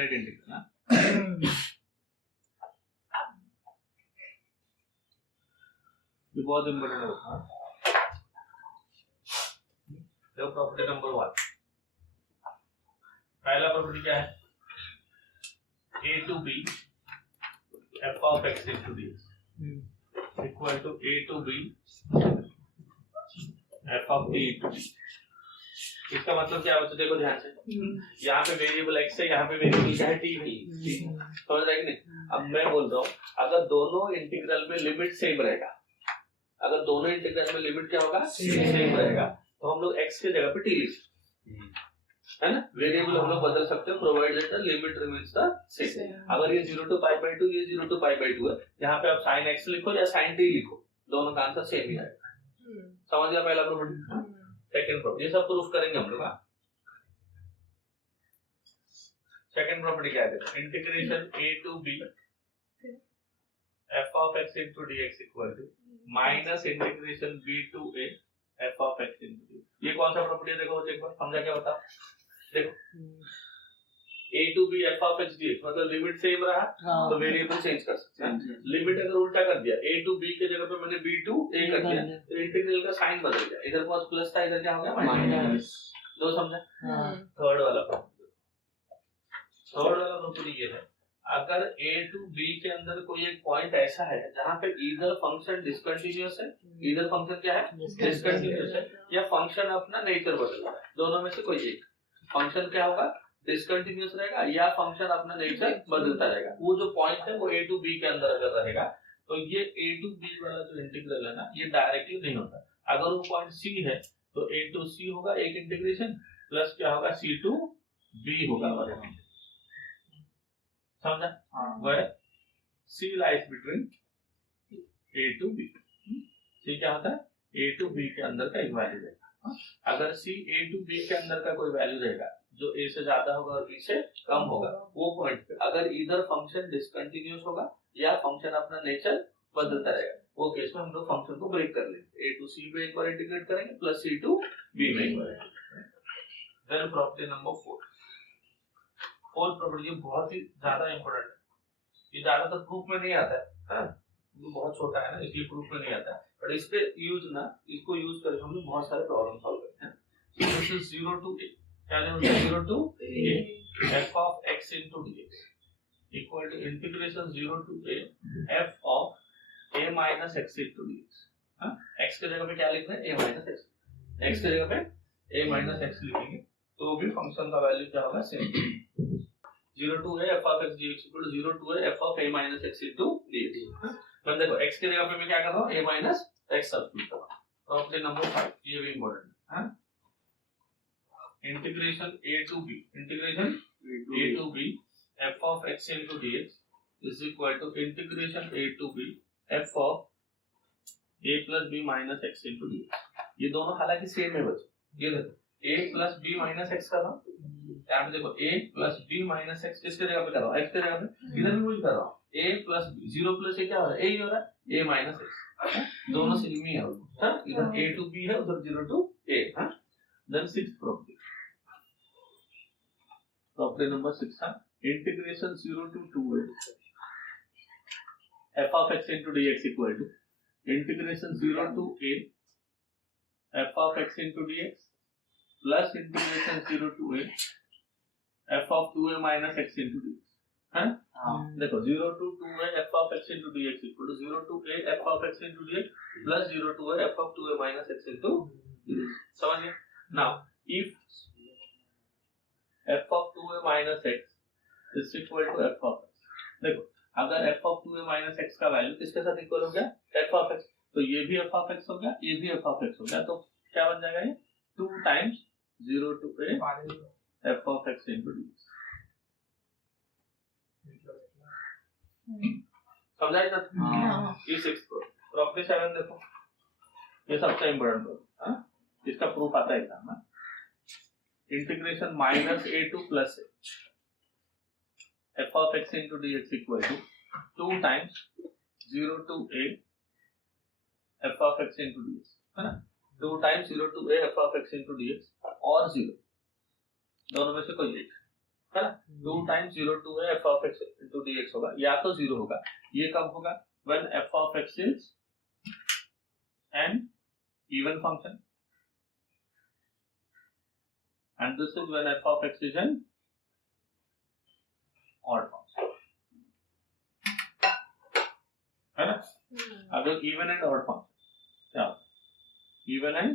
Infinite integral ना, ये बहुत इंपॉर्टेंट होता है। देखो प्रॉपर्टी नंबर 1, पहला प्रॉपर्टी क्या है, a to b f of x into dx equal to a to b f of t into d। इसका मतलब क्या होता है, देखो ध्यान से, यहाँ पे वेरिएबल x है, यहाँ पे वेरिएबल क्या है, t है, समझ रहे हैं कि नहीं। अब मैं बोल रहा हूँ अगर दोनों इंटीग्रल में लिमिट सेम रहेगा, अगर दोनों इंटीग्रल में लिमिट क्या होगा, सेम रहेगा, तो हम लोग x के जगह पे t लिख है ना, वेरिएबल हम लोग बदल सकते हैं provided the limit remains the same. अगर ये 0 to पाई बाय 2, ये 0 to पाई बाय 2 है, यहाँ पे आप sin x लिखो या sin t लिखो, दोनों का आंसर सेम ही आएगा। समझ गया पहला प्रॉपर्टी। सेकंड प्रॉपर्टी, ये सब प्रूफ करेंगे हम लोग। सेकंड प्रॉपर्टी क्या है, integration a to b f of x into dx equal to minus integration b to a f of x into dx। ये कौन सा प्रॉपर्टी है, देखो एक बार समझा क्या बताओ। देखो a to b f of x dx मतलब लिमिट सेम रहा, तो वेरिएबल चेंज कर सकते हैं। लिमिट अगर उल्टा कर दिया, a to b के जगह पे मैंने b to a कर दिया, तो इंटीग्रल का साइन बदल गया, इधर पास प्लस था, इधर क्या हो गया माइनस। दो समझा। थर्ड वाला प्रॉपर्टी ये है, अगर a to b के अंदर कोई एक पॉइंट ऐसा है जहाँ पे इधर फंक्शन डिसकंटिन्यूअस है, इधर फंक्शन क्या है डिसकंटिन्यूअस है, या फंक्शन अपना नेचर बदल रहा है, दोनों में से कोई एक फंक्शन क्या होगा, डिसकंटिन्यूअस रहेगा, या फंक्शन अपना नेचर बदलता रहेगा। वो जो पॉइंट है वो a to b के अंदर अगर रहेगा, तो ये a to b वाला जो इंटीग्रल है ना, ये डायरेक्टली नहीं होता। अगर वो पॉइंट c है तो a to c होगा एक इंटीग्रेशन, प्लस क्या होगा c to b होगा, समझा। वह c lies between a to b, c क्या होता है a to b के अंदर का एक वैल्यू रहेगा। अगर c a to b के अंदर का कोई वैल्यू रहेगा जो a से ज्यादा होगा और b से कम होगा, वो पॉइंट पे अगर इधर फंक्शन डिसकंटिन्यूअस होगा या फंक्शन अपना नेचर बदलता रहेगा, वो केस में हम लोग फंक्शन को ब्रेक कर लेंगे, a to c में एक बार इंटीग्रेट करेंगे, प्लस c to b में एक बार। Then property number 4, fourth property, ये बहुत ही ज्यादा इंपॉर्टेंट है, ये ज्यादातर प्रूफ में नहीं आता है, ये बहुत छोटा है ना, इसलिए प्रूफ में नहीं आता है, बट इस पे यूज ना, इसको यूज करके हम लोग बहुत सारे प्रॉब्लम सॉल्व करते हैं। दिस इज 0 to a, क्या है 0 to a f of x into dx equal to integration 0 to a f of a minus x into dx। x के जगह पे क्या लिख रहे हैं, a minus x, x के जगह पे a minus x लिखेंगे, तो भी फंक्शन का वैल्यू क्या होगा, same 0 to a f of x dx equal to 0 to a f of a minus x into dx। तो देखो x के जगह पे मैं क्या कर रहा हूँ, a minus x सब्स्टिट्यूट कर रहा हूँ। प्रॉपर्टी नंबर 5, ये भी इंपॉर्टेंट है, integration a to b, integration a to b f of x into dx is equal to integration a to b f of a plus b minus x into dx। ये दोनों हालांकि same है बच्चों, ये देखो a plus b minus x कर रहा हूँ, यहाँ पे देखो a plus b minus x किसके जगह पे कर रहा हूँ, x के जगह पे, इधर भी वही कर रहा हूँ, a plus b, 0 plus a क्या हो रहा है, a ही हो रहा है, a minus x, दोनों सेम ही है, इधर a to b है, उधर 0 to a। Then sixth property, property number 6 है, integration 0 to 2a f of x into dx equal to integration 0 to a f of x into dx plus integration 0 to a f of 2a minus x into dx है। देखो 0 to 2a f of x into dx equal to 0 to a f of x into dx plus 0 to a f of 2a minus x into dx। समझ गए। Now if f of 2a minus x is equal to f of x, देखो अगर f of 2a minus x का value किसके साथ equal हो गया, f of x, तो ये भी f of x हो गया, ये भी f of x हो गया, तो क्या बन जाएगा, ये 2 times 0 to a f of x into dx। समझा इतना। ये 6 प्रॉपर्टी 7 देखो, ये सबसे इंपॉर्टेंट प्रॉपर्टी, इसका प्रूफ आता है एग्जाम में। Integration minus a to plus f of x into dx equal to 2 times 0 to a f of x into dx, है ना, 2 times 0 to a f of x into dx और 0, दोनों में से कोई एक, है ना, 2 टाइम्स 0 2 है, f of x into dx होगा, या तो 0 होगा। ये कब होगा? when f of x is an even function and this is when f of x is an odd function, है ना। अगर इवन एंड ऑड फंक्शन क्या होता है? Even and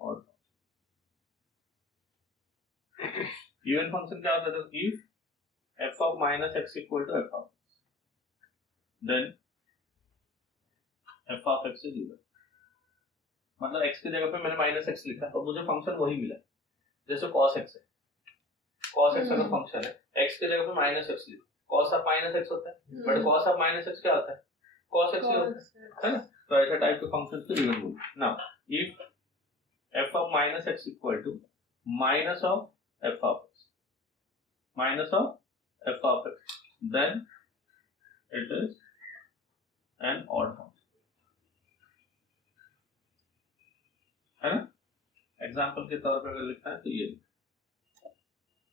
odd function, even function क्या होता है? तो if f of minus x equal to f of x, then f of x is even, मतलब x की जगह पे मैंने माइनस एक्स लिखा और मुझे फंक्शन वही मिला। जैसे cos x है, cos x अगर फंक्शन है, x की जगह पे माइनस एक्स लिखो, cos ऑफ माइनस एक्स होता है, but cos of minus x क्या होता है? cos x ही होता है ना। तो ऐसा टाइप के फंक्शन को इवन बोलते हैं। Now if f of minus x equal to minus of f of x, minus of f of x, then it is an odd function, है ना। एग्जाम्पल के तौर पर अगर लिखना है तो ये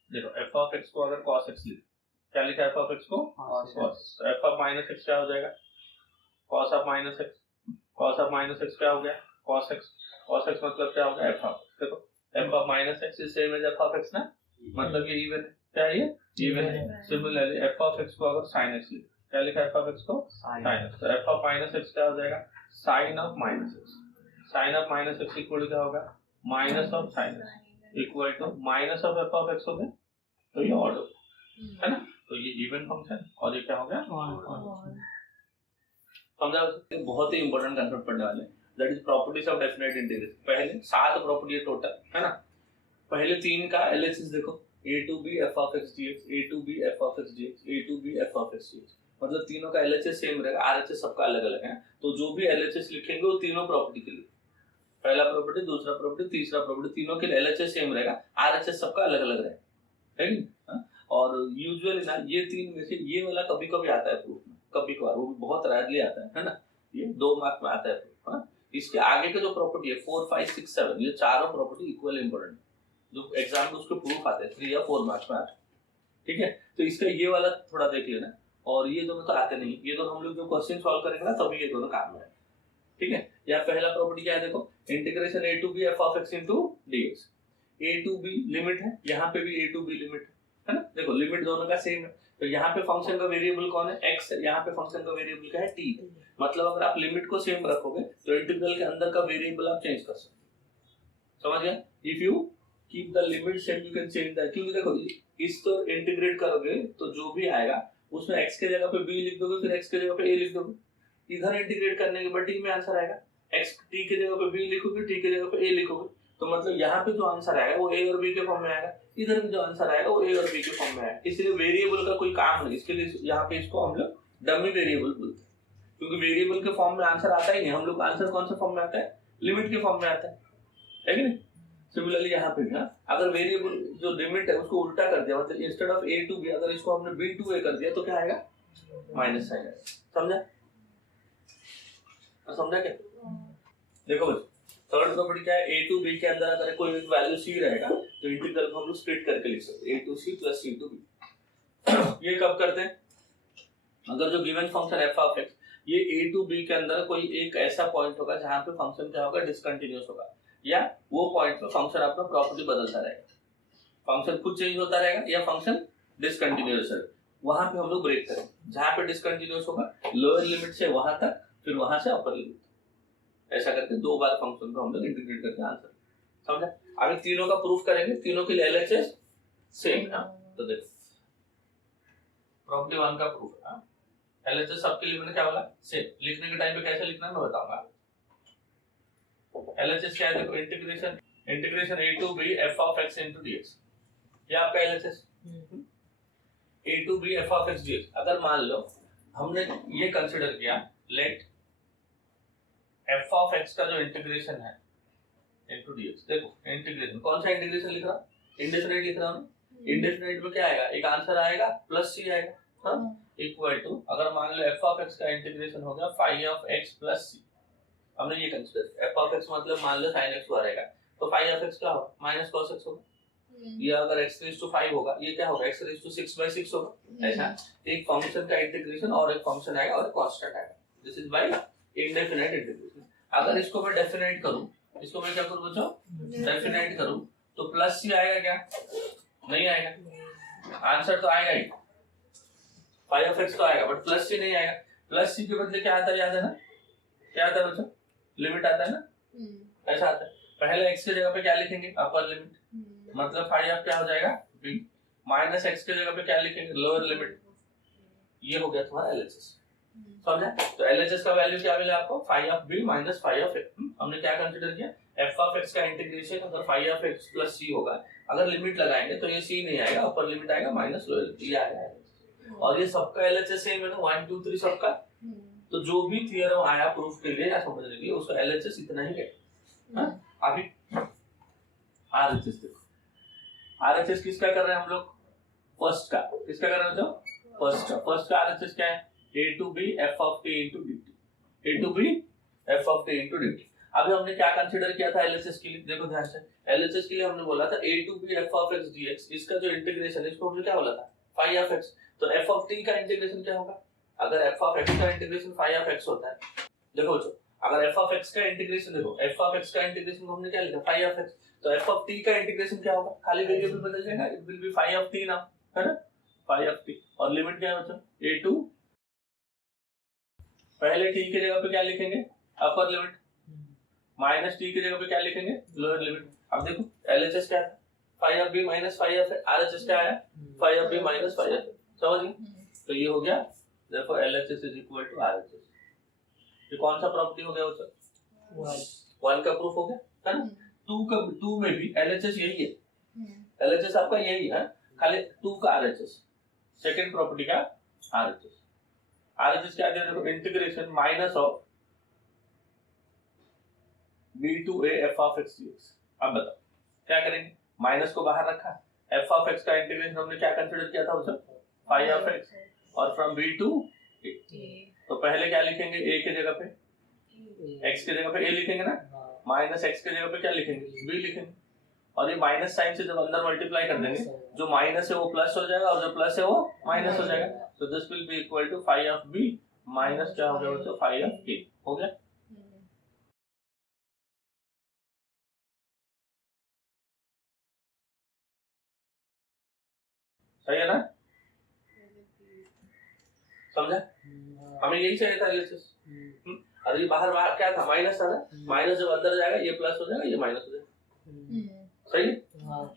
देखो, f of x को अगर cos x लिखा, क्या लिखा है f of x को? cos। तो f of minus x क्या हो जाएगा? cos of minus x, cos of minus x क्या हो गया? cos x, cos x मतलब क्या हो गया? f of x। देखो f of minus x is same as f of x ना, मतलब ये इवन है, क्या है ये? इवन है। सिमिलरली f of x को अगर sin x लिखा, क्या लिखा है f of x को? sin x। तो f of minus x क्या हो जाएगा? sin of minus x, sin of minus x equal क्या होगा? Minus of sin x equal to minus of f of x हो गया, तो ये ऑड हो गया, है ना। तो ये इवन फंक्शन और ये क्या हो गया? समझा? बहुत ही इंपॉर्टेंट कंसेप्ट पढ़ने वाले, that is properties of definite integral. पहले 7 प्रॉपर्टी है टोटल, है ना। पहले 3 का एलएचएस देखो, a to b f of x dx, a to b f of x dx, a to b f of x dx, मतलब तीनों का एलएचएस सेम रहेगा, आरएचएस सबका अलग अलग है। तो जो भी एलएचएस लिखेंगे वो तीनों प्रॉपर्टी के लिए, पहला प्रॉपर्टी, दूसरा प्रॉपर्टी, तीसरा प्रॉपर्टी, तीनों के लिए एलएचएस सेम रहेगा, आरएचएस सबका अलग अलग रहेगा, है कि नहीं। और यूजुअली ना ये 3 में से ये वाला कभी कभी आता है प्रूफ में, कभी कभार, वो भी बहुत रेयरली आता है ना। ये 2 मार्क्स में आता है प्रूफ। इसके आगे का जो प्रॉपर्टी है 4 5 6 7, ये चारों प्रॉपर्टी इक्वल इंपॉर्टेंट, जो एग्जाम में उसके प्रूफ आते हैं 3 या 4 मार्क्स में आते हैं, ठीक है। तो इसका ये वाला थोड़ा देख लेना, और ये दोनों तो आते नहीं, ये दोनों हम लोग जो क्वेश्चन सॉल्व करेंगे ना तभी ये दोनों काम में, ठीक है। या पहला प्रॉपर्टी क्या है देखो, integration a to b f of x into dx, a to b limit है, यहाँ पे भी a to b लिमिट है ना। देखो लिमिट दोनों का सेम है, तो यहाँ पे फंक्शन का वेरिएबल कौन है? x है, यहाँ पे फंक्शन का वेरिएबल क्या है? t। मतलब अगर आप लिमिट को सेम रखोगे तो इंटीग्रल के अंदर का वेरिएबल आप चेंज कर सकते, समझ गया। If you keep the limit same you can change that, क्योंकि देखो इस तो इंटीग्रेट करोगे तो जो भी आएगा उसमें x के जगह पे b लिख दोगे, फिर x के जगह पे a लिख दोगे, इधर इंटीग्रेट करने के बाद t में आंसर आएगा, x t के जगह पे b लिखोगे, t के जगह पे a लिखोगे, तो मतलब यहाँ पे जो आंसर आएगा वो a और b के फॉर्म में आएगा, इधर भी जो आंसर आएगा वो a और b के फॉर्म में आएगा। इसलिए वेरिएबल का कोई काम नहीं, इसके लिए यहाँ पे इसको हम लोग डमी वेरिएबल बोलते हैं, क्योंकि वेरिएबल के फॉर्म में आंसर आता ही नहीं। हम लोग आंसर कौन से फॉर्म में आता है? लिमिट के फॉर्म में आता है कि नहीं। सिमिलरली यहाँ पे भी अगर वेरिएबल जो लिमिट है उसको उल्टा कर दिया, मतलब instead of a to b अगर इसको हमने b to a कर दिया तो क्या आएगा? माइनस साइन आएगा। समझा? समझा क्या? देखो भाई, थर्ड प्रॉपर्टी क्या है? a to b के अंदर अगर कोई एक वैल्यू c रहेगा तो इंटीग्रल को हम लोग स्प्लिट करके लिख सकते हैं, a to c plus c to b। ये कब करते हैं? अगर जो given function f of x ये a to b के अंदर कोई एक ऐसा पॉइंट होगा जहां पे फंक्शन क्या होगा? डिसकंटिन्यूअस होगा, या वो पॉइंट पे फंक्शन अपना प्रॉपर्टी बदलता रहेगा, फंक्शन खुद चेंज होता रहेगा या फंक्शन डिसकंटिन्यूअस है, वहां पे हम लोग ब्रेक करें। जहां पे डिसकंटिन्यूअस होगा लोअर लिमिट से वहां तक, फिर वहां से अपर लिमिट, ऐसा करके 2 बार फंक्शन को हम लोग इंटीग्रेट करके आंसर। समझा? आगे तीनों का प्रूफ करेंगे, तीनों के लिए एलएचएस सेम है। तो देखो प्रॉपर्टी 1 का प्रूफ है, एलएचएस सबके लिए मैंने क्या बोला? सेम। लिखने के टाइम पे कैसे लिखना है मैं बताऊंगा। एलएचएस क्या है देखो, integration a to b f of x into dx, ये आपका LHS a to b f of x dx। अगर मान लो हमने ये कंसीडर किया, लेट f of x का जो इंटीग्रेशन है into dx, देखो इंटीग्रेशन कौन सा इंटीग्रेशन लिख रहा? इंडेफिनिट लिख रहा हूं। इंडेफिनिट में क्या आएगा? एक आंसर आएगा प्लस c आएगा, हां, इक्वल टू अगर मान लो f of x का इंटीग्रेशन हो गया phi of x plus c। हमने ये कंसीडर f of x मतलब मान लो sin x हुआ रहेगा, तो phi of x क्या होगा? माइनस cos x होगा, ये अगर x रेज़ टू 5 होगा, ये क्या होगा, x रेज़ टू 6/6 होगा। ऐसा एक फंक्शन का इंटीग्रेशन और एक फंक्शन आएगा और एक कांस्टेंट आएगा। This is by indefinite integration. अगर इसको मैं डेफिनाइट करूं, इसको मैं क्या करूं बच्चों, डेफिनाइट करूं, तो प्लस सी आएगा क्या, नहीं आएगा। आंसर तो आएगा ही, फाई ऑफ एक्स तो आएगा, बट प्लस सी नहीं आएगा। प्लस सी के बदले क्या आता है, याद है ना, क्या आता है बच्चों, लिमिट आता है ना, ऐसा आता है। पहले एक्स की जगह पे क्या लिखेंगे, अपर लिमिट, मतलब फाई ऑफ क्या हो जाएगा, बी, माइनस एक्स की जगह पे क्या लिखेंगे, लोअर लिमिट। ये हो गया तुम्हारा एलएचएस, समझा। तो एलएचएस का वैल्यू क्या मिला आपको, phi of b minus phi of x. हमने क्या कंसीडर किया, एफ ऑफ एक्स का इंटीग्रेशन अगर phi of x plus c होगा, अगर लिमिट लगाएंगे तो ये सी नहीं आएगा, अपर लिमिट आएगा माइनस लोअर लिमिट, ये आएगा। और ये सबका एलएचएस सेम है ना, 1 2 3 सबका। तो जो भी थ्योरम आया प्रूफ के लिए या समझने के लिए, उसका एलएचएस इतना ही है। अभी आरएचएस देखो, आरएचएस किसका कर रहे हैं हम लोग, फर्स्ट का। किसका कर रहे हैं बच्चों, फर्स्ट का। फर्स्ट का आरएचएस क्या है, a to b f of t into dt, a to b f of t into dt। अभी हमने क्या कंसीडर किया था एलएचएस के लिए, देखो ध्यान से, एलएचएस के लिए हमने बोला था a to b f of x dx, इसका जो इंटीग्रेशन है इसको हमने क्या बोला था, फाई ऑफ x। तो f of t का इंटीग्रेशन क्या होगा, अगर f of x का इंटीग्रेशन फाई ऑफ x होता है, देखो बच्चों, अगर f of x का इंटीग्रेशन, देखो f of x का इंटीग्रेशन को हमने क्या लिखा, फाई ऑफ x। तो f of t का इंटीग्रेशन क्या होगा, खाली वेरिएबल बदल जाएगा, it will be phi of t ना, है ना, फाई ऑफ t। और लिमिट क्या है बच्चों, a to, पहले t की जगह पे क्या लिखेंगे, अपर लिमिट, माइनस t की जगह पे क्या लिखेंगे, लोअर लिमिट। अब देखो एलएचएस क्या है, phi of b minus phi of x, RHS क्या है, phi of b minus phi of x, समझ गए। तो ये हो गया, देखो LHS is equal to RHS. ये कौन सा प्रॉपर्टी हो गया बच्चों, 1 का प्रूफ हो गया, है ना। 2 में भी एलएचएस यही है, एलएचएस आपका यही है, खाली 2 का आरएचएस, सेकंड प्रॉपर्टी का आरएचएस। आरएचएस क्या दिया, देखो integration minus of b to a f of x dx। अब बताओ क्या करेंगे, माइनस को बाहर रखा, f of x का इंटीग्रेशन हमने क्या कंसीडर किया था उसे, फाई ऑफ x, और फ्रॉम b to a। तो पहले क्या लिखेंगे, a की जगह पे, x की जगह पे a लिखेंगे ना, माइनस x की जगह पे क्या लिखेंगे, b लिखेंगे। और ये माइनस साइन से जब अंदर मल्टीप्लाई कर देंगे, जो माइनस है वो प्लस हो जाएगा और जो प्लस है वो माइनस हो जाएगा। तो this will be equal to phi of b minus क्या हो गया बच्चों, फाई ऑफ a हो गया। सही है ना, समझा। हमें यही चाहिए था एलएचएस। और ये बाहर बाहर क्या था, माइनस था ना, माइनस जब अंदर जाएगा ये प्लस हो जाएगा, ये माइनस हो जाएगा, सही है।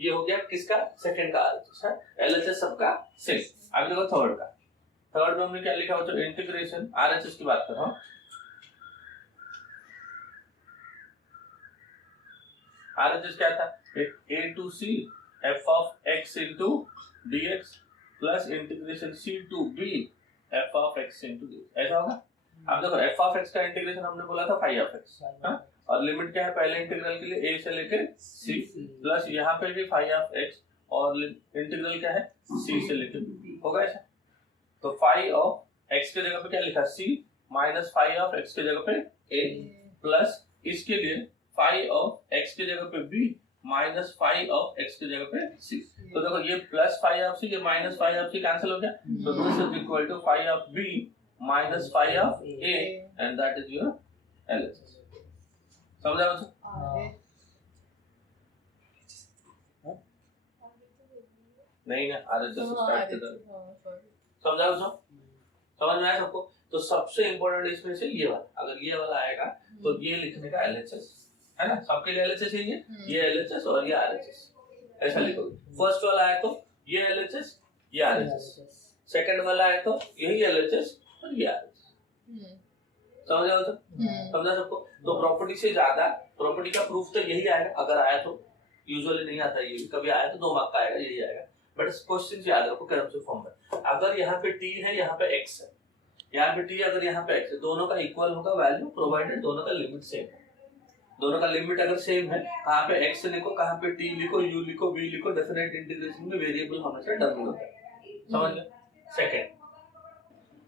ये हो गया किसका, सेकंड का आरएचएस है, एलएचएस सबका सेम। अब देखो थर्ड का, थर्ड में हमने क्या लिखा बच्चों, इंटीग्रेशन, आरएचएस की बात कर रहा हूं। आरएचएस क्या था, a to c f of x into dx plus integration c to b f of x into dx, ऐसा होगा। अब देखो f of x का इंटीग्रेशन हमने बोला था फाई ऑफ x, और लिमिट क्या है, पहले इंटीग्रल के लिए a से लेकर c, प्लस यहाँ पे भी फाई ऑफ x, और इंटीग्रल क्या है, c से लेकर b, होगा ऐसा। तो फाई ऑफ x की जगह पे क्या लिखा, c, minus phi of x की जगह पे a, प्लस इसके लिए फाई ऑफ x की जगह पे b minus phi of x की जगह पे c। तो देखो ये प्लस फाई ऑफ c, ये minus phi of c cancel हो गया। So this is equal to phi of b minus phi of a, and that is your LHS. समझा बच्चों, नहीं ना, आरएचएस स्टार्ट कर दो, समझा बच्चों, समझ में आया सबको। तो सबसे इंपॉर्टेंट इसमें से ये वाला, अगर ये वाला आएगा तो ये लिखने का एलएचएस है ना, सबके लिए एलएचएस यही है, ये एलएचएस और ये आरएचएस, ऐसा लिखोगे। फर्स्ट वाला है तो ये एलएचएस, ये आरएचएस, सेकंड वाला है तो यही एलएचएस और ये आरएचएस, समझा तो, समझा सबको। तो प्रॉपर्टी से ज्यादा, प्रॉपर्टी का प्रूफ तो यही आएगा, अगर आया तो, यूजुअली नहीं आता, ये कभी आया तो 2 मार्क का आएगा, यही आएगा। बट क्वेश्चन याद रखो कैलकुलस फॉर्म में, अगर यहाँ पे t है, यहाँ पे x है, यहाँ पे t अगर यहाँ पे x है, दोनों का इक्वल होगा वैल्यू, प्रोवाइडेड दोनों का लिमिट सेम है। दोनों का लिमिट अगर सेम है, कहाँ पे x लिखो, कहाँ पे t लिखो, u लिखो, v लिखो, डेफिनेट इंटीग्रेशन में वेरिएबल हमेशा डमी होता है, समझ गए। सेकंड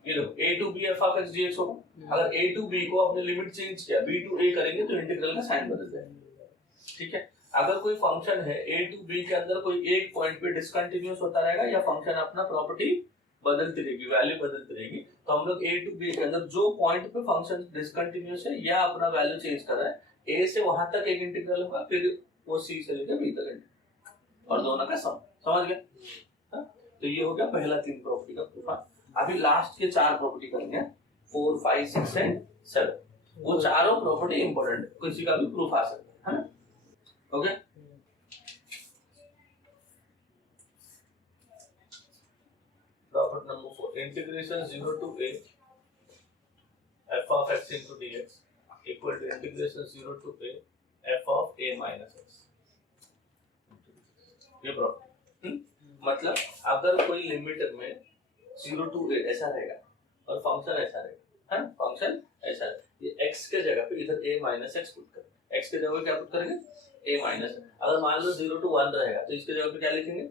ये लो a to b f of x dx होगा, अगर a to b को अपने लिमिट चेंज किया, b to a करेंगे तो इंटीग्रल का साइन बदल जाएगा, ठीक है। अगर कोई फंक्शन है a टू b के अंदर कोई एक पॉइंट पे डिसकंटिन्यूअस होता रहेगा या फंक्शन अपना प्रॉपर्टी बदलती रहेगी, वैल्यू बदलती रहेगी, तो हम लोग a टू b के अंदर जो पॉइंट पे फंक्शन डिसकंटिन्यूअस है या अपना वैल्यू चेंज कर रहा है, a से वहां तक एक इंटीग्रल होगा, फिर वो c से लेकर b तक इंटीग्रल और दोनों का सम। समझ गए? तो ये हो गया पहला 3 प्रॉपर्टी का प्रूफ। अभी लास्ट के 4 प्रॉपर्टी करेंगे, 4, 5, 6 एंड 7। वो चारों प्रॉपर्टी इंपॉर्टेंट है, किसी का भी प्रूफ आ सकता है ना? Okay, property number 4, integration 0 to a f of x into dx equal to integration 0 to a f of a minus x। ये प्रॉपर्टी मतलब अगर कोई लिमिट में 0 to a ऐसा रहेगा और फंक्शन ऐसा रहेगा, है ना? फंक्शन ऐसा है, ये x के जगह पे इधर a minus x पुट करें, x के जगह पे क्या पुट करेंगे? a minus। अगर मान लो 0 to 1 रहेगा तो इसके जगह पे क्या लिखेंगे?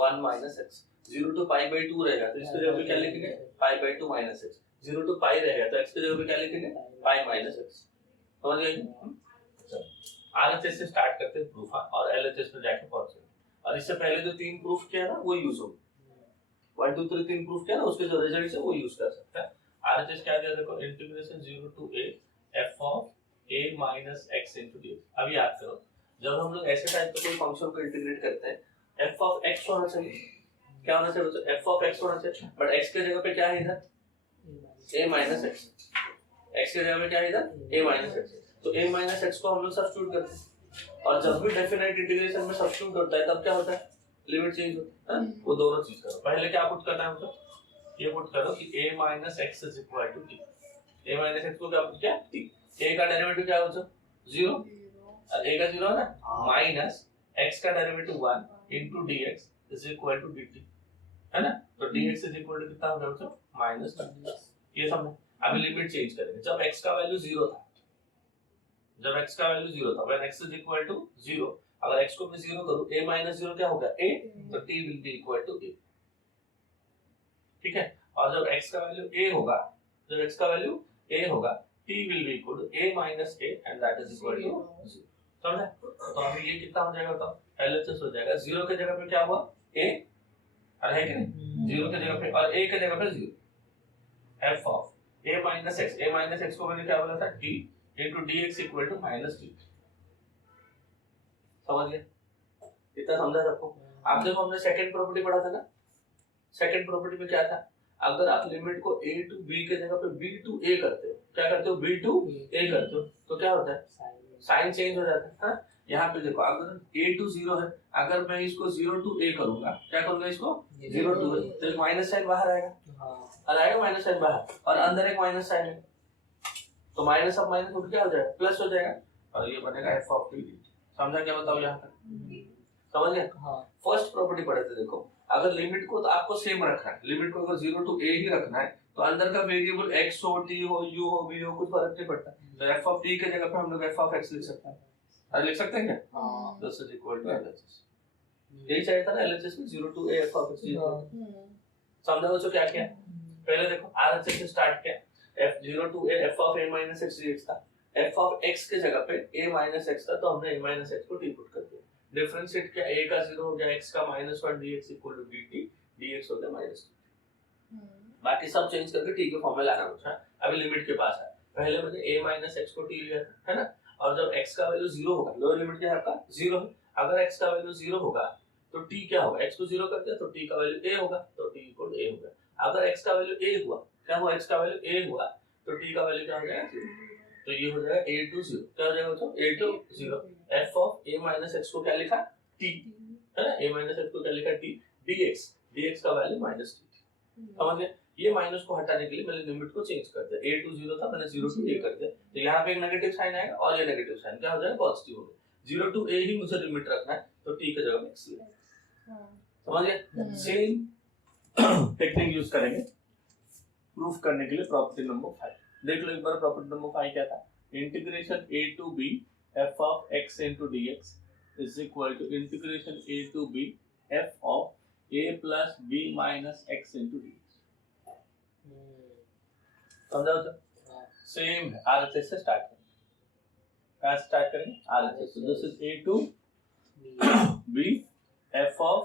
1 minus x। 0 to pi by 2 रहेगा तो इसके जगह पे क्या लिखेंगे? pi by 2 minus x। 0 to pi रहेगा तो x के जगह पे क्या लिखेंगे? pi minus x। समझ गए? RHS से स्टार्ट करते हैं प्रूफ और LHS में जाके पहुंचे। और इससे पहले जो 3 प्रूफ किया ना वो यूज होगा, 1 2 3 3 प्रूफ किया ना, उसके जो रिजल्ट है वो यूज कर सकते हैं। RHS क्या दिया देखो, integration 0 to a f of a minus x into dx। अब याद करो, जब हम लोग ऐसे टाइप का कोई फंक्शन को इंटीग्रेट करते हैं f of x होना चाहिए, क्या होना चाहिए बच्चों? f of x होना चाहिए, बट x के जगह पे क्या है इधर? a minus x। x के जगह पे क्या है इधर? a minus x। तो a minus x को हम लोग सब्स्टिट्यूट करते हैं, और जब भी डेफिनेट इंटीग्रेशन में सब्स्टिट्यूट होता है तब क्या होता है? लिमिट चेंज होता है। वो दोनों चीज करो। पहले क्या पुट करना है मतलब, ये पुट करो कि a minus x is equal to t। a minus x को क्या पुट किया? t। a का डेरिवेटिव क्या होगा? 0। और a का 0 है ना, माइनस x का derivative 1 into dx is equal to dt, है ना? तो dx is equal to कितना हो गया बच्चों? माइनस। ये समझो। अभी लिमिट चेंज करेंगे। जब x का वैल्यू 0 था, जब x का वैल्यू 0 था, when x is equal to 0, अगर x को मैं 0 करूं, a minus 0 क्या हो गया? a, तो t will be equal to a। ठीक है? और जब x का वैल्यू a होगा, जब x का वैल्यू a होगा, t will be equal to a minus a and that is equal to 0। समझा? तो अभी ये कितना हो जाएगा बताओ? LHS हो जाएगा। 0 के जगह पे क्या हुआ? a, और है कि नहीं? 0 के जगह पे और a के जगह पे 0। f of a minus x, a minus x को मैंने क्या बोला था? t into dx equal to minus t। समझ गए? इतना समझा सबको? आप जब हमने सेकंड प्रॉपर्टी पढ़ा था ना, सेकंड प्रॉपर्टी में क्या था? अगर आप लिमिट को a टू b के जगह पे b टू a करते हो, क्या करते हो? b टू a करते हो, तो क्या होता है? साइन चेंज हो जाता है। हाँ? यहाँ पे देखो, अगर a टू 0 है, अगर मैं इसको 0 टू a करूंगा, क्या करूंगा इसको? 0 टू a, तो माइनस साइन बाहर आएगा, और आएगा माइनस साइन बाहर, और अंदर एक माइनस साइन है, तो माइनस ऑफ माइनस हो क्या हो जाएगा? प्लस हो जाएगा, और ये बनेगा f ऑफ t। समझा क्या? बताओ यहाँ तक समझ गए? फर्स्ट प्रॉपर्टी पढ़े थे देखो, अगर लिमिट को तो आपको सेम रखना है, लिमिट को अगर 0 टू a ही रखना है, तो अंदर का वेरिएबल x हो, t हो, u हो, v हो, कुछ फर्क नहीं पड़ता। तो f ऑफ t के जगह पे हम लोग f ऑफ x लिख सकते हैं। अरे लिख सकते हैं क्या? This is equal to LHS। यही चाहिए था ना LHS में, 0 to a f of x। समझा बच्चों क्या किया? पहले देखो RHS से स्टार्ट किया, f 0 to a f of a minus x dx था, f ऑफ x के जगह पे a minus x था, तो हमने a minus x को t पुट कर दिया। डिफरेंशिएट किया, a का 0 हो गया, x का -1 dx equal to dt, dx हो गया -2। बाकी सब चेंज करके t के फॉर्म में लाना होता है। अभी लिमिट के पास है, पहले मैंने a minus x को t लिया था, है ना? और जब x का वैल्यू 0 होगा, लोअर लिमिट क्या है आपका? 0 है। अगर x का वैल्यू 0 होगा तो t क्या होगा? x को 0 कर दिया तो t का वैल्यू a होगा, तो t इक्वल टू a होगा। अगर x का वैल्यू a हुआ, क्या हुआ? x का वैल्यू a हुआ तो t का वैल्यू क्या हो जाएगा? 0। तो ये हो जाएगा a टू 0, क्या हो जाएगा बच्चों? a to 0। f of a minus x को क्या लिखा? t, है ना? a minus x को क्या लिखा? t, dx, dx का वैल्यू -t। समझ गए? ये माइनस को हटाने के लिए मैंने लिमिट को चेंज कर दिया, a टू 0 था, मैंने 0 टू a कर दिया, तो यहाँ पे एक नेगेटिव साइन आएगा और ये नेगेटिव साइन क्या हो जाएगा? पॉजिटिव हो गया। 0 टू a ही मुझे लिमिट रखना है, तो t की जगह x लिया। समझ गए? सेम टेक्निक यूज करेंगे प्रूफ करने के लिए प्रॉपर्टी नंबर 5। देख लो एक बार प्रॉपर्टी नंबर 5 क्या था? Integration a to b f of x into dx is equal to integration a to b f of a plus b minus x into dx। समझा? Same है, RHS से start करें। कहाँ से स्टार्ट करेंगे? RHS. So this is A to B f of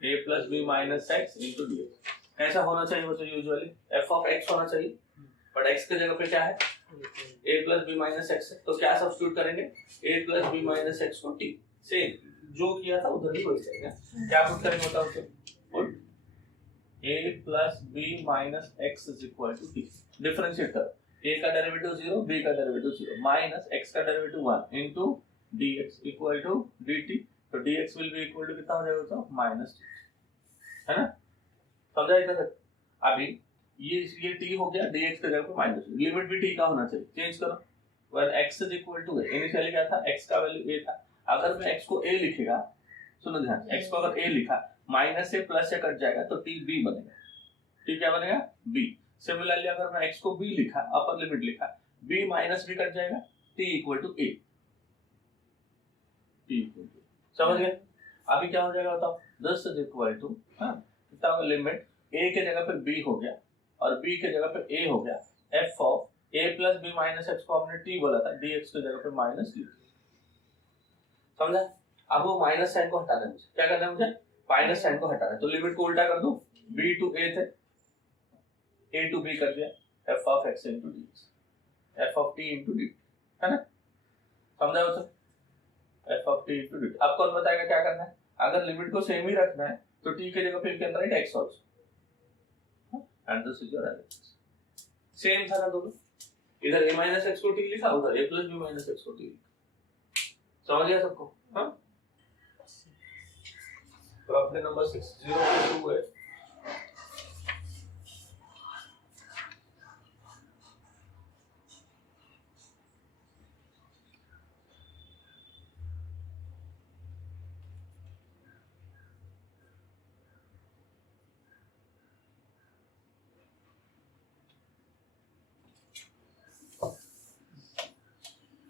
a plus b minus x into dx. कैसा होना चाहिए बच्चों? यूजुअली f of x होना चाहिए, बट x की जगह पे क्या है? a plus b minus x है, तो क्या सब्स्टिट्यूट करेंगे? a plus b minus x को t. सेम जो किया था उधर ही वही करेंगे. क्या पुट करेंगे बताओ? Put a plus b minus x is equal to t. Differentiate करो. a का डेरिवेटिव 0, b का डेरिवेटिव 0, माइनस x का derivative 1 into dx equal to dt. तो dx will be equal to कितना हो जाएगा तो माइनस, है ना? समझा इतना तक? अभी ये t हो गया, dx की जगह पे माइनस. लिमिट भी t का होना चाहिए. चेंज करो. When x is equal to a, initially क्या था? x का वैल्यू a था. अगर मैं x को a लिखेगा, सुनो ध्यान, x को अगर a लिखा, माइनस से प्लस से कट जाएगा तो t b बनेगा. t क्या बनेगा? b. सिमिलरली अगर मैं x को b लिखा, अपर लिमिट लिखा, b माइनस b कट जाएगा, t equal to a. t equal to, समझ गए? अभी क्या हो जाएगा बताओ? दिस इज इक्वल टू, कितना होगा? लिमिट a के जगह पे b हो गया और b के जगह पे a हो गया. f of a plus b minus x को हमने t बोला था, dx की जगह पे माइनस d. समझा? अब वो माइनस साइन को हटाना है मुझे. क्या करना है मुझे? माइनस साइन को हटाना है. तो लिमिट को उल्टा कर दो. b टू a थे, a टू b कर दिया, f of x into dx, f of t into dt, है ना? समझा हो तो? f of t into dt. अब कौन बताएगा क्या करना है? अगर लिमिट को सेम ही रखना है तो t के जगह पे you can write x also, and this is your LHS. Same था ना दोनों. इधर a minus x को t लिखा, उधर a plus b minus x को t लिखा. समझ गया सबको? हाँ. प्रॉब्लम नंबर 602 है.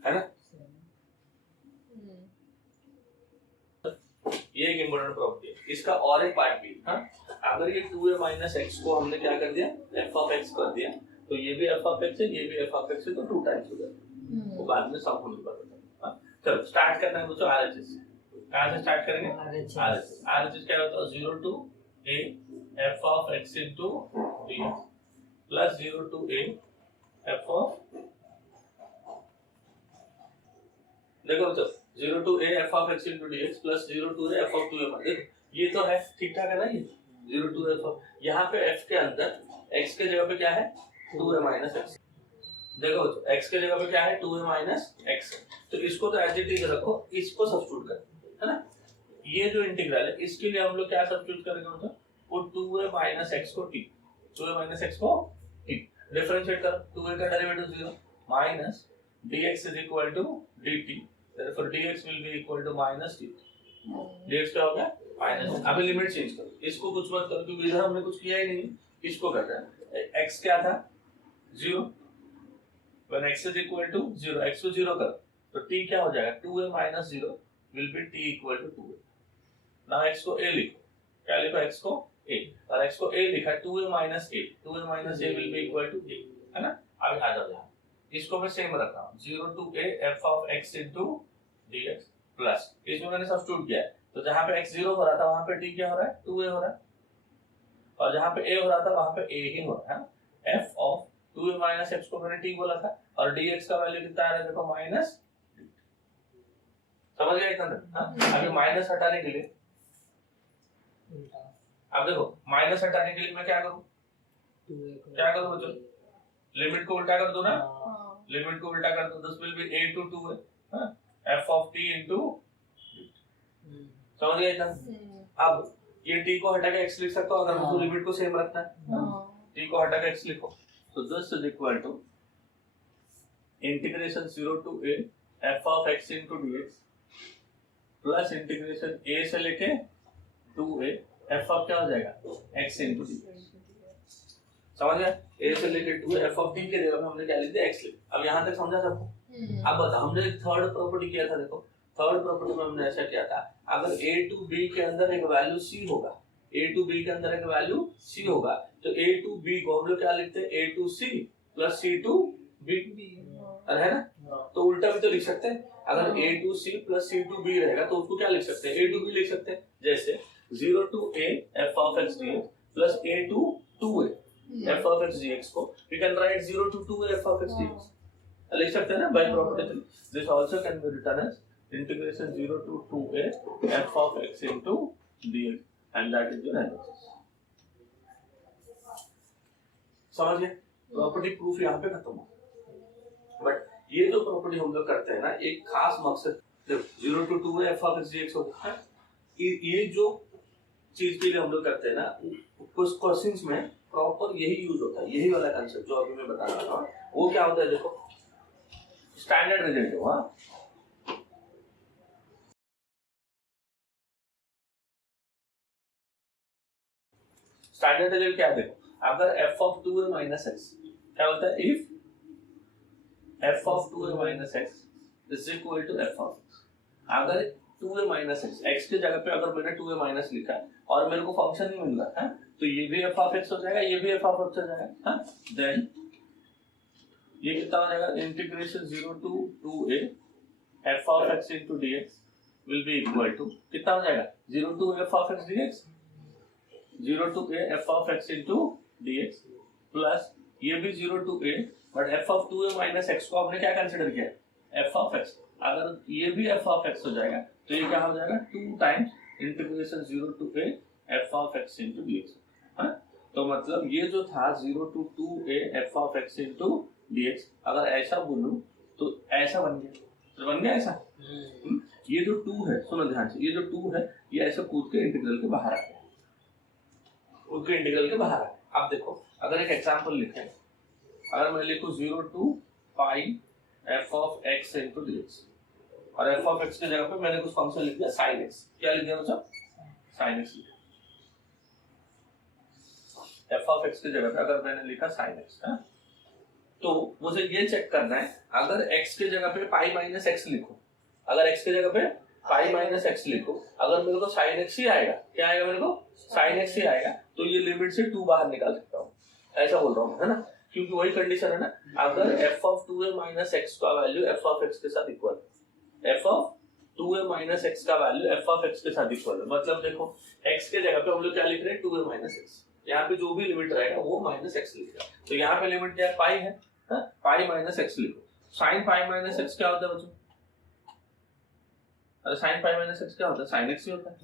है ना? ये एक इंपॉर्टेंट प्रॉपर्टी है. इसका और एक पार्ट भी. हाँ, अगर ये 2a माइनस x को हमने क्या कर दिया? f ऑफ x कर दिया, तो ये भी f ऑफ x है, ये भी f ऑफ x है, तो 2 टाइम्स हो जाएगा. वो बाद में सब होने पर होता है. चलो स्टार्ट करना है दोस्तों RHS से. कहाँ से स्टार्ट करेंगे? RHS क्या होता है? 0 to a f of x into dx plus 0 to a f of, देखो तो 0 to a f of x into dx plus 0 to a f of 2a. देखो ये तो है, ठीक ठाक है ना? ये 0 to f of, यहाँ पे f के अंदर x के जगह पे क्या है? 2a minus x. देखो तो x के जगह पे क्या है? 2a minus x. तो इसको तो एज इट इज रखो, इसको सब्स्टिट्यूट कर, है ना? ये जो इंटीग्रल है इसके लिए हम लोग क्या सब्स्टिट्यूट करेंगे मतलब? वो 2a minus x को t, 2a minus x को t डिफरेंशिएट करो. 2a का derivative 0 minus dx is equal to dt. Therefore dx will be equal to minus dt. dx क्या हो गया? माइनस. अभी लिमिट चेंज करो. इसको कुछ मत करो क्योंकि इधर हमने कुछ किया ही नहीं. इसको कर रहे हैं. x क्या था? 0. When x is equal to 0, x को 0 करो तो t क्या हो जाएगा? 2a minus 0 will be t equal to 2a. Now x को a लिखो. क्या लिखो? x को a, और x को a लिखा है 2a minus a. 2a minus a will be equal to a, है ना? अभी आ जाओ यहाँ. इसको मैं सेम रख रहा हूँ. 0 to a f of x into dx plus, इसमें मैंने सब्स्टिट्यूट किया है, तो जहाँ पे x 0 हो रहा था वहाँ पे t क्या हो रहा है? 2a हो रहा है, और जहाँ पे a हो रहा था वहाँ पे a ही हो रहा है. f of 2a minus x को मैंने t बोला था, और dx का वैल्यू कितना आ रहा है? देखो माइनस. समझ गया इतना तक? हाँ. अभी माइनस हटाने के लिए, अब देखो माइनस हटाने के लिए मैं क्या करूँ? क्या करूँ बच्चों? लिमिट को उल्टा कर दो ना. लिमिट को उल्टा कर दो. This will B a to 2 है, f of t into, समझ गए इतना? अब ये t को हटा के x लिख सकता हूँ अगर मुझे लिमिट को सेम रखना है. t को हटा के x लिखो. तो this is equal to integration 0 to a f of x into dx plus integration a से लेके 2a f of क्या हो जाएगा? x into dx. समझ गया? a से लेके 2 f of t के जगह पे हमने क्या लिख दिया? x लिख. अब यहाँ तक समझा सबको? अब बताओ, हमने थर्ड प्रॉपर्टी किया था. देखो थर्ड प्रॉपर्टी में हमने ऐसा किया था, अगर a to b के अंदर एक वैल्यू c होगा, a to b के अंदर एक वैल्यू c होगा, तो a to b को हम लोग क्या लिखते हैं? a to c plus c to b. अरे है ना, तो उल्टा भी तो लिख सकते हैं। अगर a to c plus c to b रहेगा तो उसको क्या लिख सकते हैं, a to b लिख सकते हैं। जैसे 0 to a f of x dx plus a to 2a f of x dx को we can write 0 to 2a f of x dx लिख सकते हैं ना by property 3। This also can be written as integration 0 to 2a f of x into dx and that is your answer। समझ गए? Property proof यहाँ पे खत्म हो। बट ये जो प्रॉपर्टी हम लोग करते हैं ना, एक खास मकसद, देखो 0 to 2 F of x D x होता है, ये जो चीज के लिए हम लोग करते हैं ना, कुछ क्वेश्चंस में प्रॉपर यही यूज होता है, यही वाला कंसेप्ट जो अभी मैं बता रहा हूँ। वो क्या होता है, देखो स्टैंडर्ड रिजल्ट हुआ, स्टैंडर्ड रिजल्ट क्या है, देखो अगर f of 2a minus x क्या होता है, if f of 2a minus x is equal to f of x, अगर 2a minus x, x की जगह पे अगर मैंने 2a minus लिखा है और मेरे को फंक्शन नहीं मिल रहा है, तो ये भी f of x हो जाएगा, ये भी f of x हो जाएगा। देन ये कितना हो जाएगा, integration 0 to 2a f of x into dx will be equal to कितना हो जाएगा, 0 to f of x dx, 0 to a f of x into dx plus ये भी 0 to a, but f of 2a minus x को हमने क्या consider किया, f of x। अगर ये भी f of x हो जाएगा तो ये क्या हो जाएगा, 2 times integration 0 to a f of x into dx। हाँ, तो मतलब ये जो था 0 to 2a f of x into dx, अगर ऐसा बोलूं तो ऐसा बन गया, तो बन गया ऐसा। ये जो 2 है, सुनो ध्यान से, ये जो 2 है ये ऐसे कूद के इंटीग्रल के बाहर आ गया, कूद के इंटीग्रल के बाहर आ गया। अब देखो अगर एक एग्जांपल लिखें, अगर मैं लिखूं 0 to pi f of x into dx, और f of x की जगह पे मैंने कुछ फंक्शन लिख दिया sin x, क्या लिख दिया बच्चों, sin x लिखा। f of x की जगह पे अगर मैंने लिखा sin x है, तो मुझे ये चेक करना है, अगर x की जगह पे पाई माइनस x लिखो, अगर x की जगह पे पाई माइनस x लिखो, अगर मेरे को sin x ही आएगा, क्या आएगा मेरे को, sin x ही आएगा, तो ये लिमिट से 2 बाहर निकाल सकता हूँ, ऐसा बोल रहा हूँ है ना, क्योंकि वही कंडीशन है ना, अगर f of 2a minus x का वैल्यू f of x के साथ equal, f of 2a minus x का वैल्यू f of x के साथ इक्वल है, मतलब देखो x के जगह पे हम लोग क्या लिख रहे हैं, 2a minus x, यहाँ पे जो भी लिमिट रहेगा वो माइनस x लिख रहा है, तो यहाँ पे लिमिट क्या है, पाई है, पाई माइनस x लिखो। sin पाई माइनस x क्या होता है बच्चों, अरे sin पाई माइनस x क्या होता है, sin x ही होता है,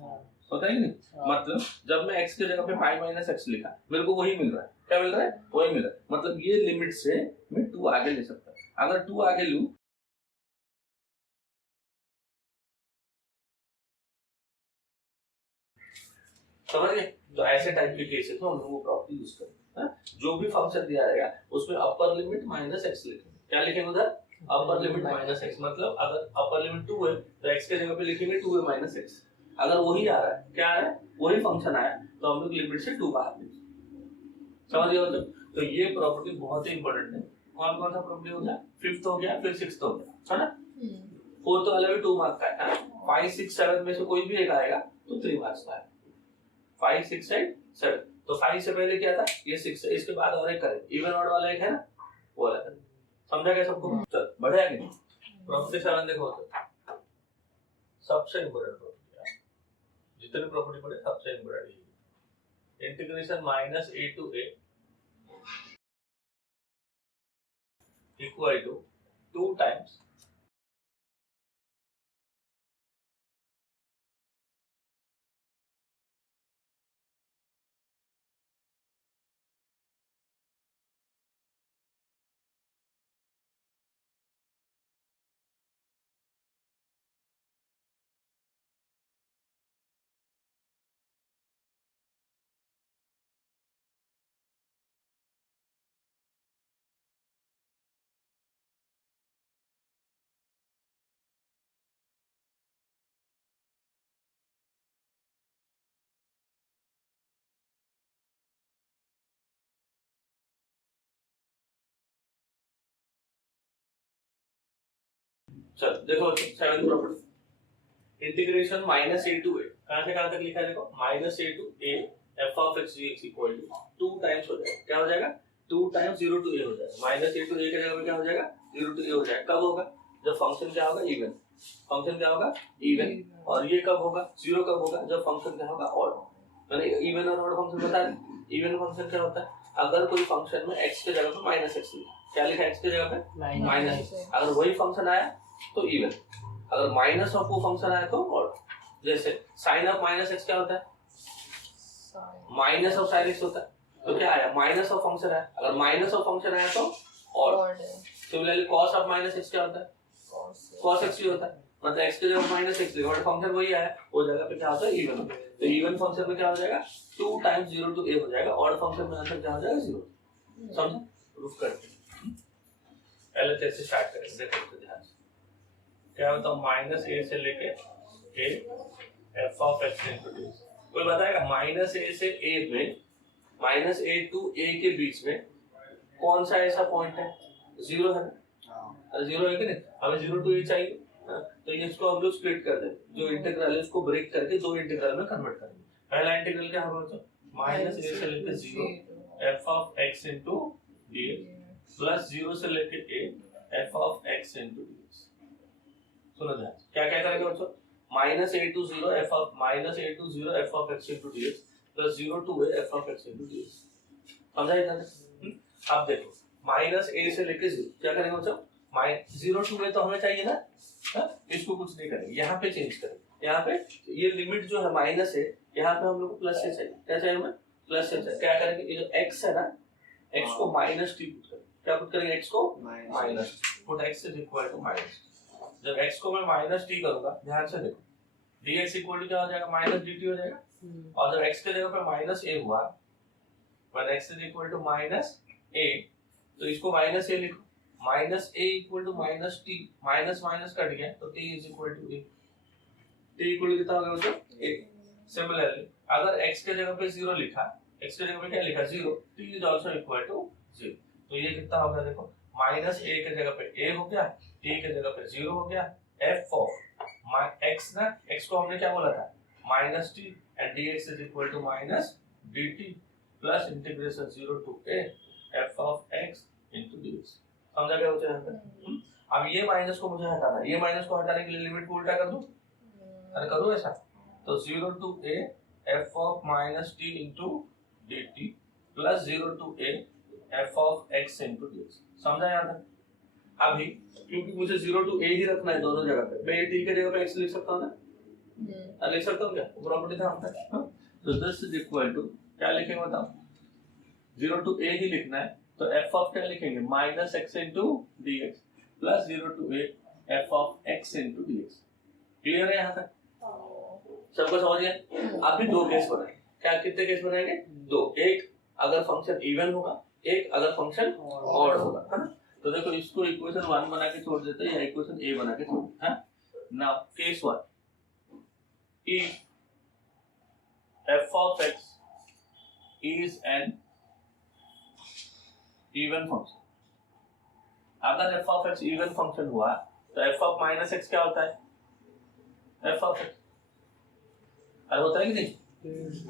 होता है कि नहीं। मतलब जब मैं x की जगह पे पाई माइनस x लिखा, मेरे को वही मिल रहा है, क्या मिल रहा है, वही मिल रहा है, मतलब ये लिमिट से मैं 2 आगे ले सकता हूं। अगर 2 आगे लूं, समझ गए, तो ऐसे टाइप के केसेस में हम लोग वो प्रॉपर्टी यूज करेंगे। जो भी फंक्शन दिया रहेगा उसमें अपर लिमिट माइनस x लिखेंगे, क्या लिखेंगे उधर, अपर लिमिट माइनस x, मतलब अगर अपर लिमिट 2 है तो x के जगह पे लिखेंगे 2a माइनस x, अगर वही आ रहा है, क्या आ रहा है, वही फंक्शन आया, तो हम लोग लिमिट से 2 बाहर लेंगे। समझ गए? तो ये प्रॉपर्टी बहुत ही इंपॉर्टेंट है। कौन कौन सा प्रॉपर्टी हो गया, 5th हो गया, फिर 6th हो गया, है ना। 4th वाला भी 2 मार्क्स का है, 5, 6, 7 में से कोई भी एक आएगा तो 3 मार्क्स का है, 5, 6 एंड 7। तो 5 से पहले क्या था, ये 6 है, इसके बाद और एक करेंगे, इवन ऑड वाला एक है ना, वो वाला करेंगे। समझा क्या सबको? चल बढ़िया कि नहीं। प्रॉपर्टी 7 देखो, तो सबसे इंपॉर्टेंट प्रॉपर्टी, जितने प्रॉपर्टी पढ़े सबसे important integration minus a to a equal to 2 times चल देखो 7th property integration minus a to a, कहां से कहां तक लिखा है देखो, minus a to a f of x dx equal to 2 times हो जाएगा, क्या हो जाएगा 2 टाइम्स 0 टू ए हो जाएगा, माइनस ए टू ए की जगह पे क्या हो जाएगा 0 टू ए हो जाएगा। कब होगा जब फंक्शन क्या होगा इवन, फंक्शन क्या होगा इवन। और ये कब होगा 0 कब होगा जब फंक्शन क्या होगा ऑड। मैंने इवन और ऑड फंक्शन बता दें। इवन फंक्शन क्या होता है अगर कोई फंक्शन में x के जगह पे माइनस एक्स लिखा, क्या लिखा x के जगह पे माइनस, अगर वही फंक्शन आया तो इवन, अगर माइनस ऑफ वो फंक्शन आया तो ऑड। जैसे साइन ऑफ माइनस एक्स क्या होता है माइनस ऑफ साइन एक्स होता है, तो क्या आया माइनस ऑफ फंक्शन आया, अगर माइनस ऑफ फंक्शन आया तो odd. Similarly cos of minus x क्या होता है कॉस एक्स ही होता है, मतलब एक्स के जगह माइनस एक्स लिखा बट फंक्शन वही आया, वो जगह पे क्या होता है इवन। तो इवन फंक्शन में क्या हो जाएगा 2 टाइम्स 0 टू a हो जाएगा, ऑड फंक्शन में आंसर क्या हो जाएगा 0। समझे, प्रूफ करते हैं। पहले तो ऐसे स्टार्ट करेंगे, देखो तो ध्यान से क्या होता है माइनस a से लेके a f of x introduce. कोई बताएगा माइनस a से a में, माइनस a टू a के बीच में कौन सा ऐसा पॉइंट है 0 है ना, 0 है कि नहीं, हमें 0 टू a चाहिए। तो इसको हम लोग स्प्लिट कर दें, जो इंटीग्रल है उसको ब्रेक करके दो इंटीग्रल में कन्वर्ट करेंगे। पहला इंटीग्रल क्या होगा बच्चों माइनस a से लेके 0 f of x into dx plus 0 से लेके a f of x into dx। सुनो ध्यान क्या क्या करेंगे बच्चों minus a to 0 f of minus a to 0 f of x into dx plus 0 to a f of x into dx। समझा इतना। अब देखो माइनस a से लेके 0 क्या करेंगे बच्चों 0 टू a तो हमें चाहिए ना, इसको कुछ नहीं करेंगे, यहाँ पे चेंज करेंगे। यहाँ पे ये लिमिट जो है माइनस है, यहाँ पे हम लोग को प्लस से चाहिए, क्या चाहिए हमें प्लस से चाहिए। क्या करेंगे ये जो x है ना x को माइनस टी पुट करेंगे, क्या पुट करेंगे x को minus put x is equal to minus. जब x को मैं माइनस टी करूंगा ध्यान से देखो dx इक्वल टू क्या हो जाएगा माइनस dt हो जाएगा, और जब x के जगह पे माइनस a हुआ when x is equal to minus a तो इसको माइनस a लिखो, minus a equal to minus t, minus minus cut गया तो t is equal to a, t equal कितना हो गया मतलब a। सिमिलरली अगर x के जगह पे 0 लिखा, x के जगह पे क्या लिखा 0, t is also equal to 0। तो ये कितना हो गया देखो माइनस a के जगह पे a हो गया, t के जगह पे 0 हो गया, f ऑफ x ना x को हमने क्या बोला था minus t and dx is equal to minus dt plus integration 0 to a f of x into dx। समझा क्या बच्चे यहाँ पे। अब ये माइनस को मुझे हटाना है, ये माइनस को हटाने के लिए लिमिट को उल्टा कर दूं, अरे करूं ऐसा तो 0 to a f of minus t into dt plus 0 to a f of x into dx। समझा यहाँ तक। अभी क्योंकि मुझे 0 टू a ही रखना है दोनों जगह पे, मैं t के जगह पे x लिख सकता हूं ना, लिख सकता हूं क्या प्रॉपर्टी था हमने। तो दिस इज इक्वल टू क्या लिखेंगे बताओ 0 टू a ही लिखना है तो f ऑफ क्या लिखेंगे minus x into dx plus 0 to a f of x into dx। Clear है यहाँ तक सबको समझ गया। आप भी दो केस बनाएंगे, क्या कितने केस बनाएंगे दो, एक अगर फंक्शन इवन होगा, एक अगर फंक्शन ऑड होगा, है ना। तो देखो इसको इक्वेशन 1 बना के छोड़ देते हैं या इक्वेशन a बना के छोड़ देते हैं। Now case 1 if f of x is an even function, अगर f of x even function हुआ तो f of माइनस x क्या होता है f of x, अरे होता है कि नहीं।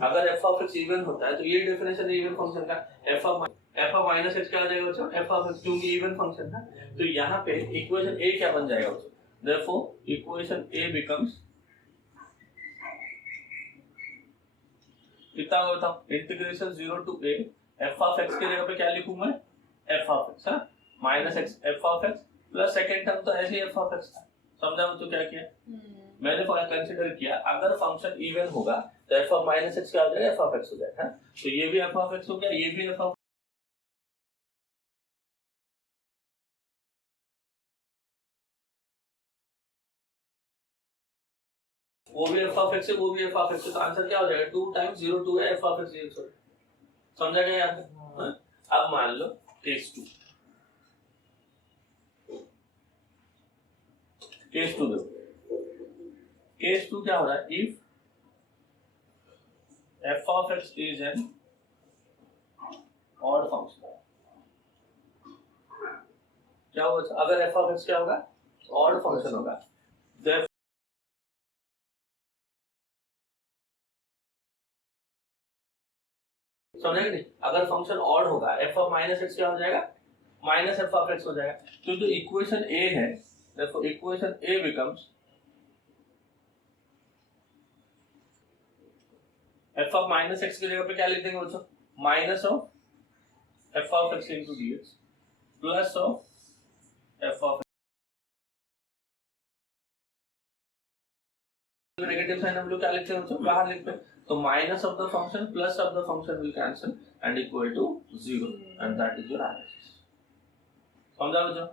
अगर f of x इवन होता है तो ये डेफिनेशन है इवन फंक्शन का, f of माइनस x क्या आ जाएगा बच्चों f of x, क्योंकि इवन फंक्शन है तो यहाँ पे इक्वेशन a क्या बन जाएगा बच्चों, देयरफॉर इक्वेशन a बिकम्स कितना होगा बताओ integration 0 to a f of x के जगह पे क्या लिखूं मैं f of x, हाँ minus x f of x plus second term तो ऐसे ही f of x था। समझा बच्चों क्या किया मैंने कंसीडर किया अगर फंक्शन इवन होगा तो f of माइनस x क्या हो जाएगा f of x हो जाएगा, तो ये भी f of x हो गया, ये भी f of वो भी f of x है, वो भी f of x है, तो आंसर क्या हो जाएगा 2 टाइम्स 0 टू है f of x dx। समझा गया यहाँ पे। अब मान लो केस 2, केस 2 देखो, केस 2 क्या हो रहा है if f of x is an odd function, क्या होगा अगर f of x क्या होगा ऑड फंक्शन होगा, समझे कि नहीं? अगर फंक्शन ऑड होगा एफ ऑफ माइनस एक्स क्या हो जाएगा, माइनस एफ ऑफ एक्स हो जाएगा। तो जो इक्वेशन ए है, देखो equation A becomes f of minus x की जगह पे क्या लिख देंगे बच्चों, minus of f of x into d x plus of f of negative sign हम लोग क्या लिखते हैं बच्चों, बाहर लिखते हैं। तो minus of the function plus of the function will cancel and equal to 0 and that is your answer. समझा बच्चों?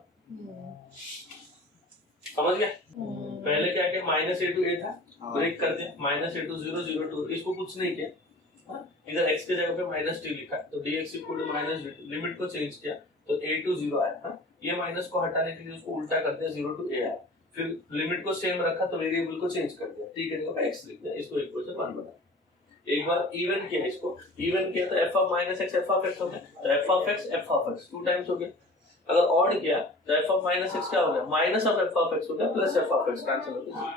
समझ गया? पहले क्या किया, माइनस ए टू ए था, ब्रेक कर दिया, माइनस ए टू 0 0 टू, इसको कुछ नहीं किया, इधर x के जगह पे माइनस टी लिखा, तो dx equal to minus dt, limit को चेंज किया तो a टू 0 आया। ये माइनस को हटाने के लिए उसको उल्टा कर दिया, 0 टू a आया, फिर लिमिट को सेम रखा तो वेरिएबल को चेंज कर दिया, ठीक है, तो x लिख दिया, इसको इक्वल टू 1 बना। एक बार इवन किया, इसको इवन किया तो f of minus x f of x हो गया, तो f ऑफ x 2 टाइम्स हो गया। अगर ऑड किया तो f ऑफ माइनस x क्या हो गया, minus of f of x हो गया plus f of x cancel हो गया।